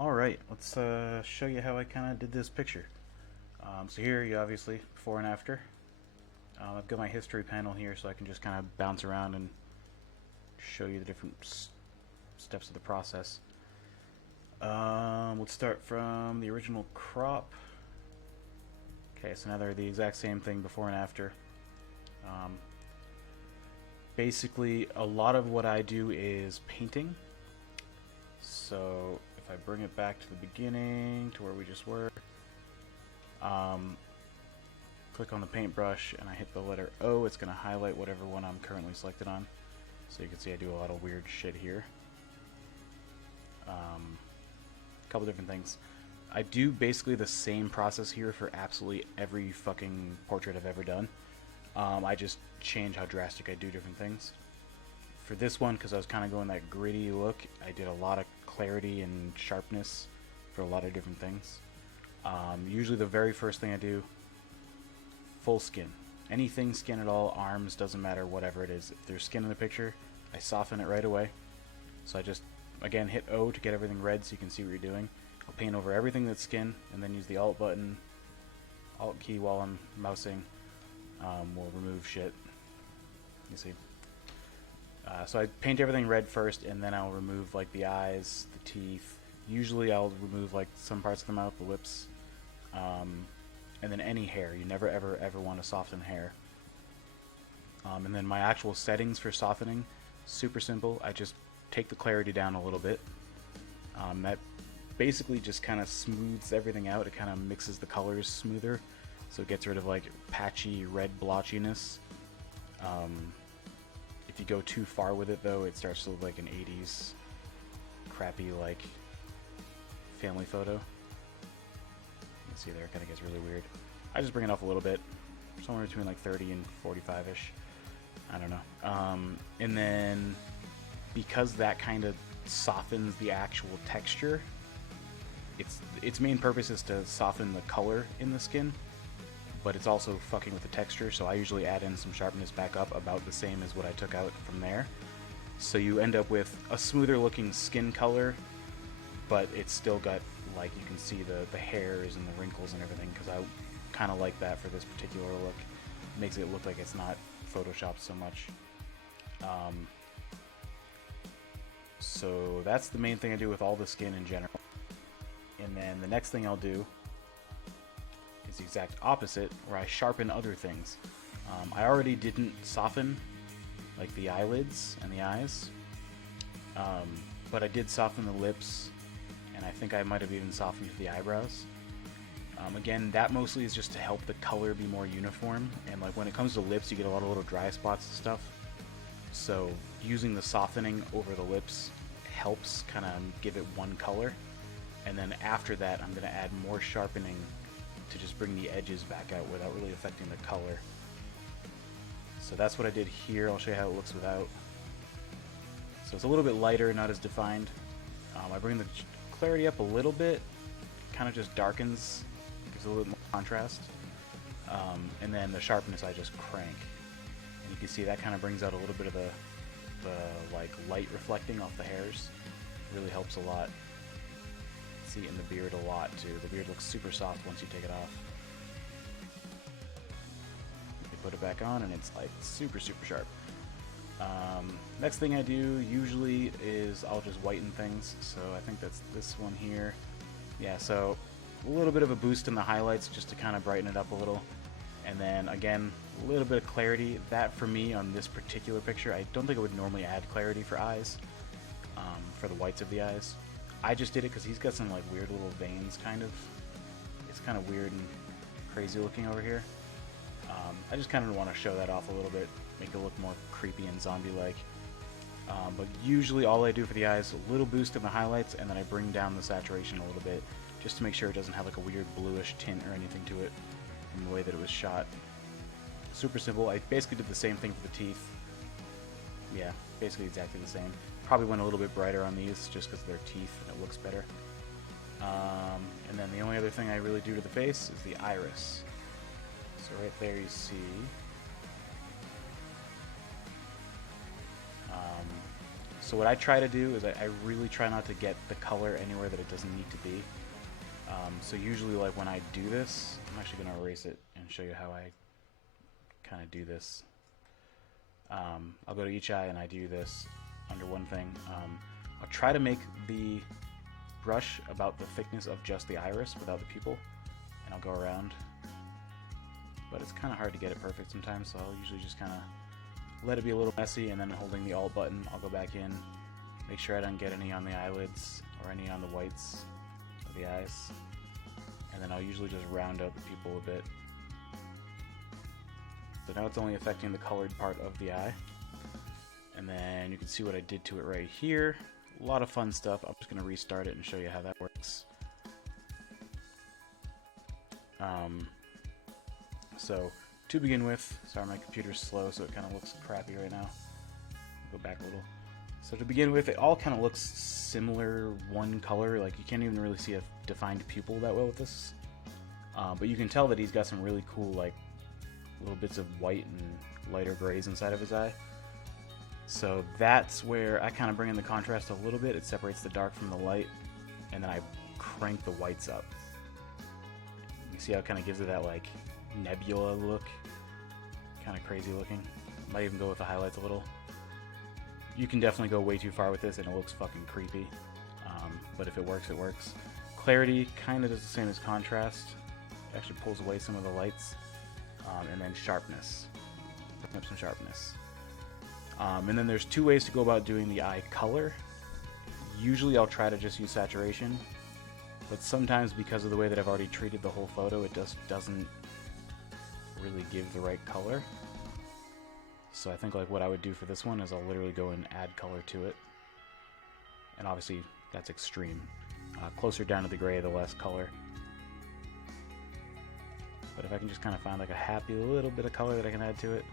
Alright, let's show you how I kind of did this picture. So here you obviously, before and after. I've got my history panel here so I can just kind of bounce around and show you the different steps of the process. Let's start from the original crop. Okay, so now they're the exact same thing before and after. Basically, a lot of what I do is painting. So if I bring it back to the beginning, to where we just were, click on the paintbrush and I hit the letter O, it's going to highlight whatever one I'm currently selected on. So you can see I do a lot of weird shit here. A couple different things. I do basically the same process here for absolutely every fucking portrait I've ever done. I just change how drastic I do different things. For this one, because I was kind of going that gritty look, I did a lot of clarity and sharpness for a lot of different things. Usually the very first thing I do, full skin. Anything skin at all, arms, doesn't matter, whatever it is. If there's skin in the picture, I soften it right away. So I just, again, hit O to get everything red so you can see what you're doing. I'll paint over everything that's skin, and then use the Alt button, Alt key while I'm mousing. We'll remove shit. You see. So I paint everything red first, and then I'll remove like the eyes, the teeth. Usually I'll remove like some parts of the mouth, the lips, and then any hair. You never ever want to soften hair. And then my actual settings for softening, super simple. I just take the clarity down a little bit. That basically just kind of smooths everything out. It kind of mixes the colors smoother, so it gets rid of like patchy red blotchiness. If you go too far with it though, it starts to look like an 80s crappy like family photo. You can see there, it kind of gets really weird. I just bring it off a little bit, somewhere between like 30 and 45-ish. I don't know. And then because that kind of softens the actual texture, its main purpose is to soften the color in the skin, but it's also fucking with the texture, so I usually add in some sharpness back up about the same as what I took out from there. So you end up with a smoother looking skin color, but it's still got, like, you can see the hairs and the wrinkles and everything, because I kind of like that for this particular look. It makes it look like it's not photoshopped so much. So that's the main thing I do with all the skin in general. And then the next thing I'll do is the exact opposite, where I sharpen other things. I already didn't soften like the eyelids and the eyes, but I did soften the lips, and I think I might have even softened the eyebrows. Again, that mostly is just to help the color be more uniform, and like when it comes to lips, you get a lot of little dry spots and stuff. So using the softening over the lips helps kind of give it one color, and then after that I'm going to add more sharpening to just bring the edges back out without really affecting the color. So that's what I did here. I'll show you how it looks without. So it's a little bit lighter, not as defined. I bring the clarity up a little bit, kind of just darkens, gives a little bit more contrast. And then the sharpness I just crank. And you can see that kind of brings out a little bit of the like light reflecting off the hairs. It really helps a lot. See it in the beard a lot too. The beard looks super soft once you take it off. You put it back on and it's like super sharp. Next thing I do usually is I'll just whiten things. So I think that's this one here. Yeah, so a little bit of a boost in the highlights just to kind of brighten it up a little. And then again, a little bit of clarity. That for me on this particular picture, I don't think I would normally add clarity for eyes, for the whites of the eyes. I just did it because he's got some like weird little veins, kind of. It's kind of weird and crazy looking over here. I just kind of want to show that off a little bit, make it look more creepy and zombie-like. But usually all I do for the eyes, a little boost in the highlights, and then I bring down the saturation a little bit, just to make sure it doesn't have like a weird bluish tint or anything to it from the way that it was shot. Super simple. I basically did the same thing for the teeth. Yeah, basically exactly the same. Probably went a little bit brighter on these just because they're teeth and it looks better. And then the only other thing I really do to the face is the iris. So right there you see So what I try to do is I really try not to get the color anywhere that it doesn't need to be. So usually, like when I do this, I'm actually going to erase it and show you how I kind of do this. I'll go to each eye and I do this under one thing. I'll try to make the brush about the thickness of just the iris without the pupil, and I'll go around. But it's kind of hard to get it perfect sometimes, so I'll usually just kind of let it be a little messy, and then holding the Alt button, I'll go back in, make sure I don't get any on the eyelids or any on the whites of the eyes, and then I'll usually just round out the pupil a bit. So now it's only affecting the colored part of the eye, and then you can see what I did to it right here. A lot of fun stuff. I'm just going to restart it and show you how that works. So to begin with, sorry my computer's slow so it kind of looks crappy right now. Go back a little. So to begin with, it all kind of looks similar, one color. Like you can't even really see a defined pupil that well with this. But you can tell that he's got some really cool like little bits of white and lighter grays inside of his eye. So that's where I kind of bring in the contrast a little bit. It separates the dark from the light, and then I crank the whites up. You see how it kind of gives it that like nebula look, kind of crazy looking. Might even go with the highlights a little. You can definitely go way too far with this and it looks fucking creepy, but if it works, it works. Clarity kind of does the same as contrast. It actually pulls away some of the lights, and then sharpness, bring up some sharpness. And then there's two ways to go about doing the eye color. Usually I'll try to just use saturation, but sometimes because of the way that I've already treated the whole photo, it just doesn't really give the right color. So I think like what I would do for this one is I'll literally go and add color to it, and obviously that's extreme. Closer down to the gray, the less color. But if I can just kind of find like a happy little bit of color that I can add to it,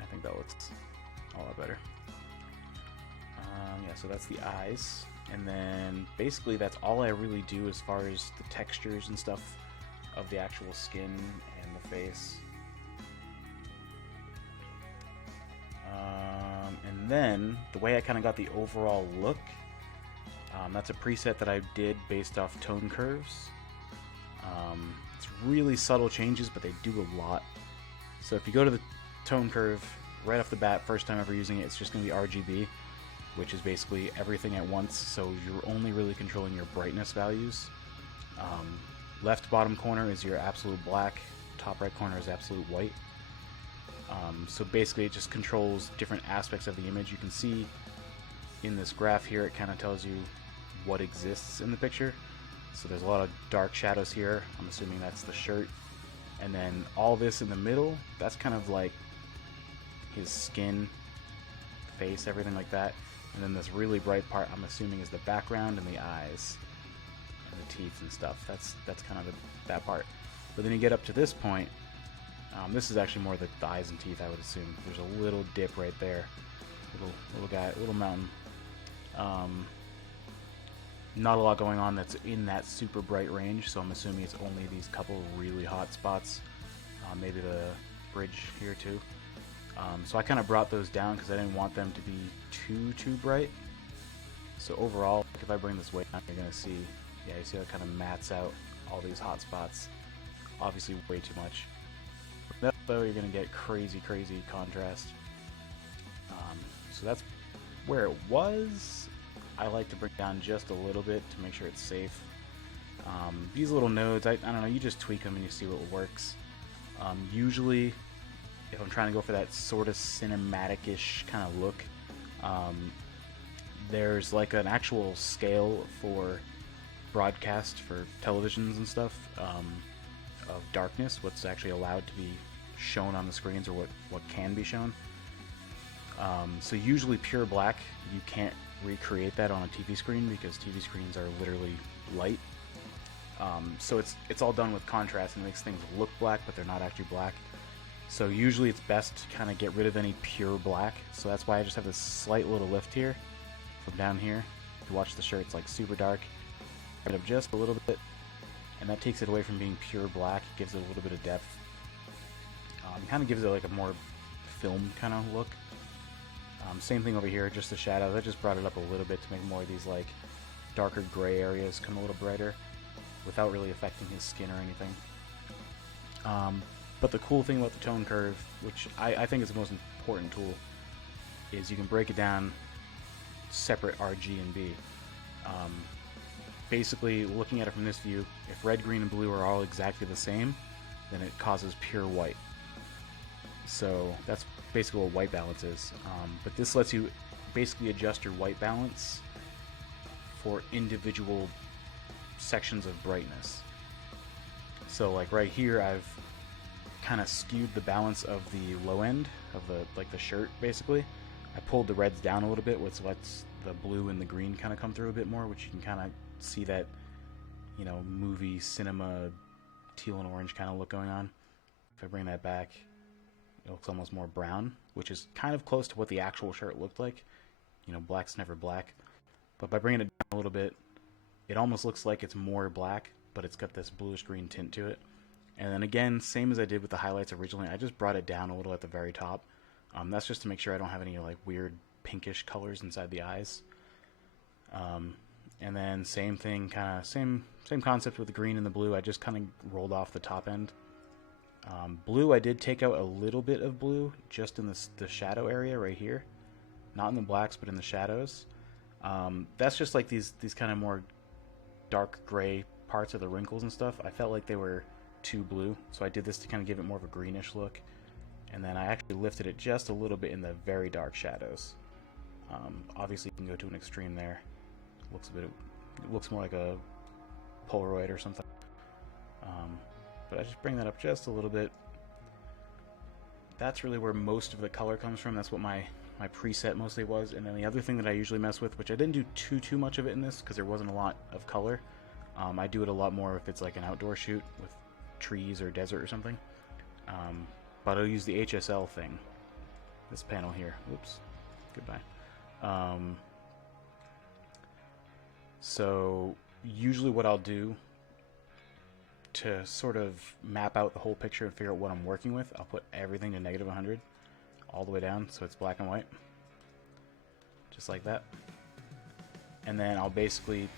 I think that looks a lot better. Yeah, so that's the eyes, and then basically that's all I really do as far as the textures and stuff of the actual skin and the face. And then the way I kind of got the overall look, that's a preset that I did based off tone curves. It's really subtle changes, but they do a lot. So if you go to the tone curve right off the bat, first time ever using it, it's just going to be RGB, which is basically everything at once. So you're only really controlling your brightness values. Left bottom corner is your absolute black, top right corner is absolute white. So basically it just controls different aspects of the image. You can see in this graph here, it kind of tells you what exists in the picture. So there's a lot of dark shadows here. I'm assuming that's the shirt. And then all this in the middle, that's kind of like his skin, face, everything like that. And then this really bright part, I'm assuming, is the background and the eyes and the teeth and stuff. That's kind of that part. But then you get up to this point. This is actually more the eyes and teeth, I would assume. There's a little dip right there, little guy, little mountain. Not a lot going on that's in that super bright range, so I'm assuming it's only these couple really hot spots. Maybe the bridge here too. So I kind of brought those down because I didn't want them to be too bright. So overall, if I bring this way down, you're gonna see, yeah, you see how it kind of mats out all these hot spots. Obviously, way too much. Though you're gonna get crazy contrast. So that's where it was. I like to bring down just a little bit to make sure it's safe. These little nodes, I don't know, you just tweak them and you see what works. Usually, if I'm trying to go for that sort of cinematic-ish kind of look, there's like an actual scale for broadcast for televisions and stuff, of darkness, what's actually allowed to be shown on the screens, or what can be shown. So usually pure black, you can't recreate that on a TV screen because TV screens are literally light. So it's all done with contrast and makes things look black, but they're not actually black. So usually it's best to kind of get rid of any pure black. So that's why I just have this slight little lift here from down here. If you watch the shirt, it's like super dark. Right up just a little bit, and that takes it away from being pure black. It gives it a little bit of depth. Kind of gives it like a more film kind of look. Same thing over here, just the shadows. I just brought it up a little bit to make more of these like darker gray areas come a little brighter without really affecting his skin or anything. But the cool thing about the tone curve, which I think is the most important tool, is you can break it down separate RG and B. Basically, looking at it from this view, if red, green, and blue are all exactly the same, then it causes pure white. So that's basically what white balance is. But this lets you basically adjust your white balance for individual sections of brightness. So like right here, I've kind of skewed the balance of the low end of the shirt. Basically, I pulled the reds down a little bit, which lets the blue and the green kind of come through a bit more, which you can kind of see that, you know, movie cinema teal and orange kind of look going on. If I bring that back, it looks almost more brown, which is kind of close to what the actual shirt looked like. You know, black's never black. But by bringing it down a little bit, it almost looks like it's more black, but it's got this bluish green tint to it. And then again, same as I did with the highlights originally, I just brought it down a little at the very top. That's just to make sure I don't have any like weird pinkish colors inside the eyes. And then same thing, kind of same concept with the green and the blue. I just kind of rolled off the top end. Blue, I did take out a little bit of blue just in the shadow area right here, not in the blacks, but in the shadows. That's just like these kind of more dark gray parts of the wrinkles and stuff. I felt like they were too blue, so I did this to kind of give it more of a greenish look. And then I actually lifted it just a little bit in the very dark shadows. Obviously, you can go to an extreme there. It looks more like a Polaroid or something. But I just bring that up just a little bit. That's really where most of the color comes from. That's what my preset mostly was. And then the other thing that I usually mess with, which I didn't do too much of it in this because there wasn't a lot of color. I do it a lot more if it's like an outdoor shoot with trees or desert or something. But I'll use the HSL thing. This panel here. Oops. Goodbye. So usually what I'll do to sort of map out the whole picture and figure out what I'm working with, I'll put everything to negative 100 all the way down so it's black and white. Just like that. And then I'll basically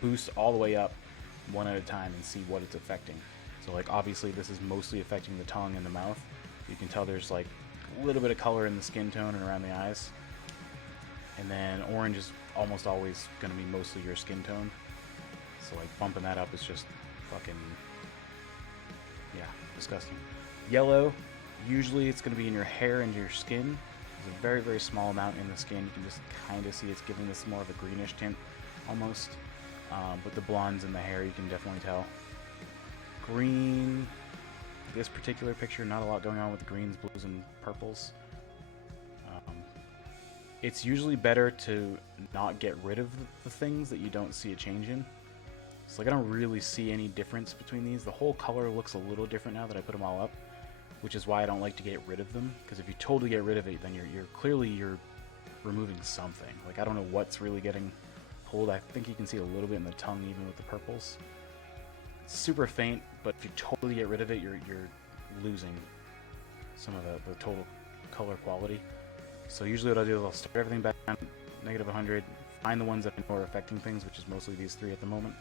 boost all the way up one at a time and see what it's affecting. So like obviously this is mostly affecting the tongue and the mouth. You can tell there's like a little bit of color in the skin tone and around the eyes. And then orange is almost always going to be mostly your skin tone. So like bumping that up is just fucking, yeah, disgusting. Yellow, usually it's going to be in your hair and your skin. There's a very, very small amount in the skin. You can just kind of see it's giving this more of a greenish tint almost. With the blondes in the hair, you can definitely tell. Green, this particular picture, not a lot going on with the greens, blues, and purples. It's usually better to not get rid of the things that you don't see a change in. So like I don't really see any difference between these. The whole color looks a little different now that I put them all up, which is why I don't like to get rid of them. Because if you totally get rid of it, then you're clearly removing something. Like I don't know what's really getting pulled. I think you can see a little bit in the tongue even with the purples. It's super faint, but if you totally get rid of it, you're losing some of the total color quality. So usually what I'll do is I'll start everything back down, negative 100, find the ones that are affecting things, which is mostly these three at the moment.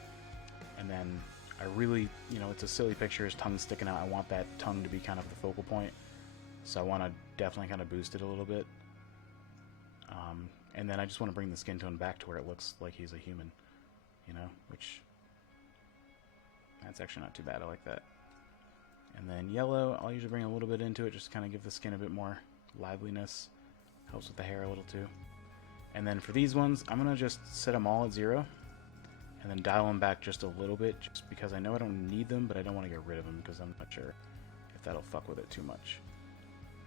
And then I really, you know, it's a silly picture, his tongue's sticking out. I want that tongue to be kind of the focal point. So I want to definitely kind of boost it a little bit. And then I just want to bring the skin tone back to where it looks like he's a human, you know, which that's actually not too bad. I like that. And then yellow, I'll usually bring a little bit into it, just to kind of give the skin a bit more liveliness. Helps with the hair a little too. And then for these ones, I'm going to just set them all at 0 and then dial them back just a little bit, just because I know I don't need them, but I don't want to get rid of them because I'm not sure if that'll fuck with it too much.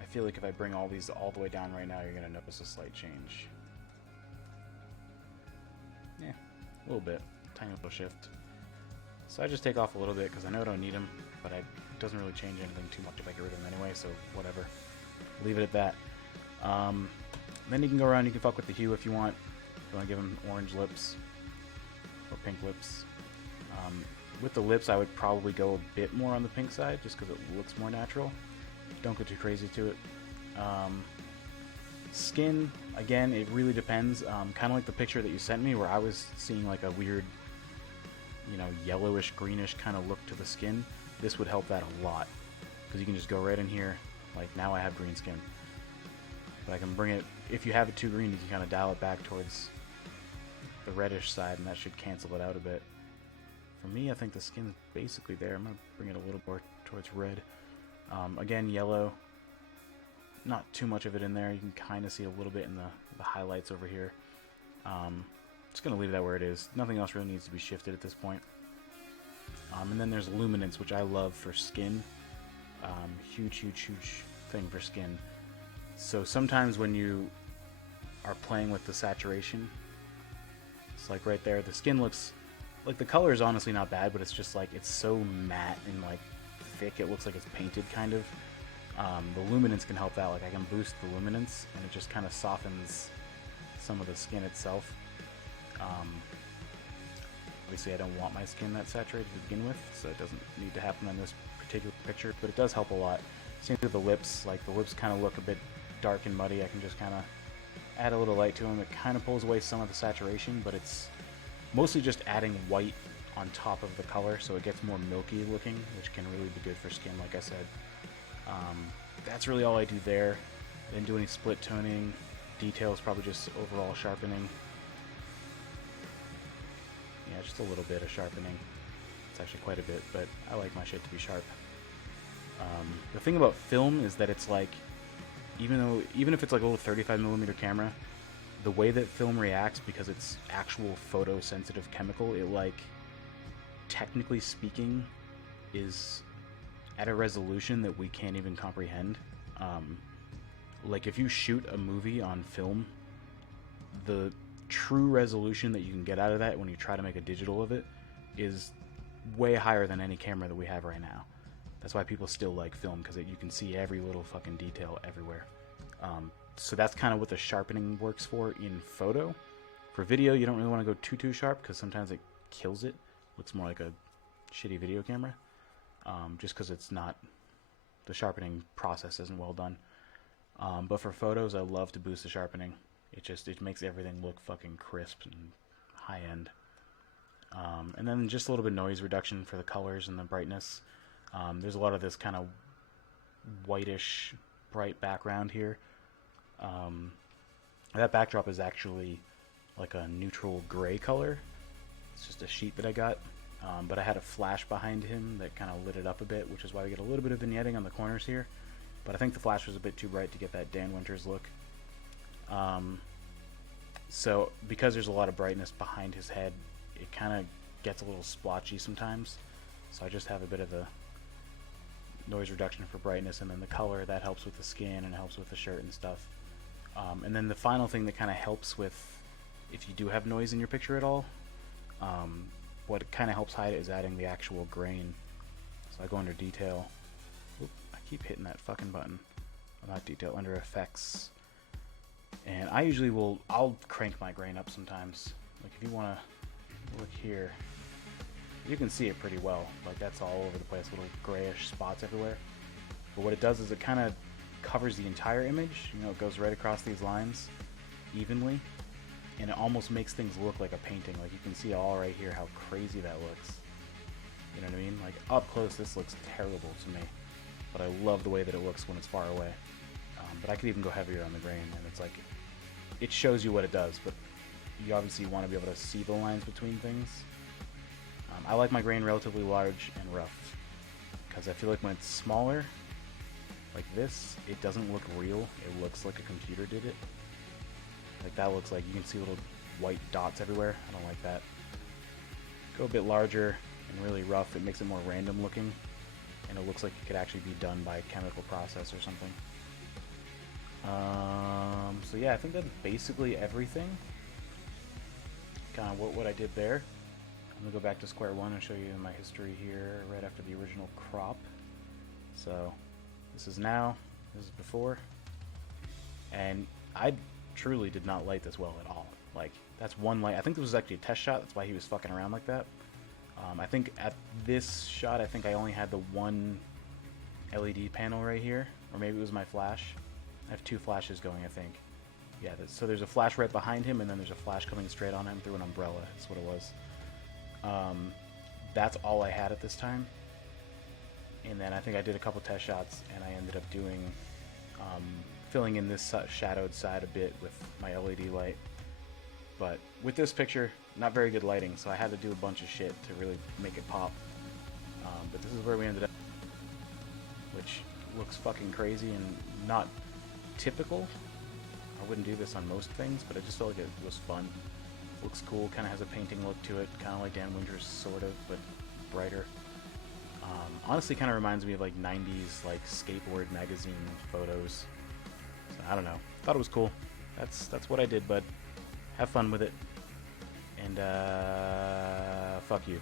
I feel like if I bring all these all the way down right now, you're going to notice a slight change. Yeah, a little bit. Tiny little shift. So I just take off a little bit because I know I don't need them, but it doesn't really change anything too much if I get rid of them anyway, so whatever. Leave it at that. Then you can go around, you can fuck with the hue if you want. If you want to give them orange lips or pink lips. With the lips, I would probably go a bit more on the pink side just because it looks more natural. Don't go too crazy to it. Skin, again, it really depends. Kind of like the picture that you sent me where I was seeing like a weird, you know, yellowish, greenish kind of look to the skin. This would help that a lot because you can just go right in here. Like now I have green skin. But I can bring it, if you have it too green, you can kind of dial it back towards the reddish side and that should cancel it out a bit. For me, I think the skin is basically there. I'm going to bring it a little more towards red. Again, yellow. Not too much of it in there. You can kind of see a little bit in the highlights over here. Just going to leave that where it is. Nothing else really needs to be shifted at this point. And then there's luminance, which I love for skin. Huge, huge, huge thing for skin. So sometimes when you are playing with the saturation, it's like right there, the skin looks like the color is honestly not bad, but it's just like it's so matte and like thick, it looks like it's painted kind of. The luminance can help that. Like I can boost the luminance and it just kind of softens some of the skin itself. Obviously I don't want my skin that saturated to begin with, so it doesn't need to happen on this particular picture, but it does help a lot. Same with the lips. Like the lips kind of look a bit dark and muddy. I can just kind of add a little light to them. It kind of pulls away some of the saturation, but it's mostly just adding white on top of the color, so it gets more milky looking, which can really be good for skin, like I said. That's really all I do there. I didn't do any split toning. Details, probably just overall sharpening. Yeah, just a little bit of sharpening. It's actually quite a bit, but I like my shit to be sharp. The thing about film is that it's like, even if it's like a little 35mm camera, the way that film reacts, because it's actual photosensitive chemical, it like, technically speaking, is at a resolution that we can't even comprehend. Like if you shoot a movie on film, the true resolution that you can get out of that when you try to make a digital of it is way higher than any camera that we have right now. That's why people still like film, because you can see every little fucking detail everywhere. So that's kind of what the sharpening works for in photo. For video, you don't really want to go too sharp, because sometimes it kills it. Looks more like a shitty video camera. Just because it's not, the sharpening process isn't well done. But for photos, I love to boost the sharpening. It makes everything look fucking crisp and high end. And then just a little bit of noise reduction for the colors and the brightness. There's a lot of this kind of whitish bright background here. That backdrop is actually like a neutral gray color. It's just a sheet that I got. But I had a flash behind him that kind of lit it up a bit, which is why we get a little bit of vignetting on the corners here. But I think the flash was a bit too bright to get that Dan Winters look. So because there's a lot of brightness behind his head, it kind of gets a little splotchy sometimes. So I just have a bit of the noise reduction for brightness, and then the color, that helps with the skin and helps with the shirt and stuff. And then the final thing that kind of helps with, if you do have noise in your picture at all, what kind of helps hide it is adding the actual grain. So I go under detail. Oop, I keep hitting that fucking button. Well, not detail, under effects. And I usually I'll crank my grain up sometimes. Like if you want to look here, you can see it pretty well. Like that's all over the place, little grayish spots everywhere. But what it does is it kind of covers the entire image. You know, it goes right across these lines evenly. And it almost makes things look like a painting. Like you can see all right here how crazy that looks. You know what I mean? Like up close, this looks terrible to me. But I love the way that it looks when it's far away. But I could even go heavier on the grain, and it's like, it shows you what it does, but you obviously want to be able to see the lines between things. I like my grain relatively large and rough, because I feel like when it's smaller, like this, it doesn't look real. It looks like a computer did it. Like that looks like, you can see little white dots everywhere. I don't like that. Go a bit larger and really rough, it makes it more random looking, and it looks like it could actually be done by a chemical process or something. So yeah, I think that's basically everything. Kind of what I did there. I'm gonna go back to square one and show you my history here right after the original crop. So this is now, this is before, and I truly did not light this well at all. Like that's one light. I think this was actually a test shot. That's why he was fucking around like that. I think at this shot, I think I only had the one LED panel right here, or maybe it was my flash. I have two flashes going, I think. Yeah, so there's a flash right behind him, and then there's a flash coming straight on him through an umbrella. That's what it was. That's all I had at this time. And then I think I did a couple test shots, and I ended up doing filling in this shadowed side a bit with my LED light. But with this picture, not very good lighting, so I had to do a bunch of shit to really make it pop. But this is where we ended up, which looks fucking crazy and not typical. I wouldn't do this on most things, but I just felt like it was fun. Looks cool, kind of has a painting look to it, kind of like Dan Winter's, sort of, but brighter. Honestly, kind of reminds me of like 90s like skateboard magazine photos. So, I don't know. Thought it was cool. That's what I did, bud. Have fun with it. And fuck you.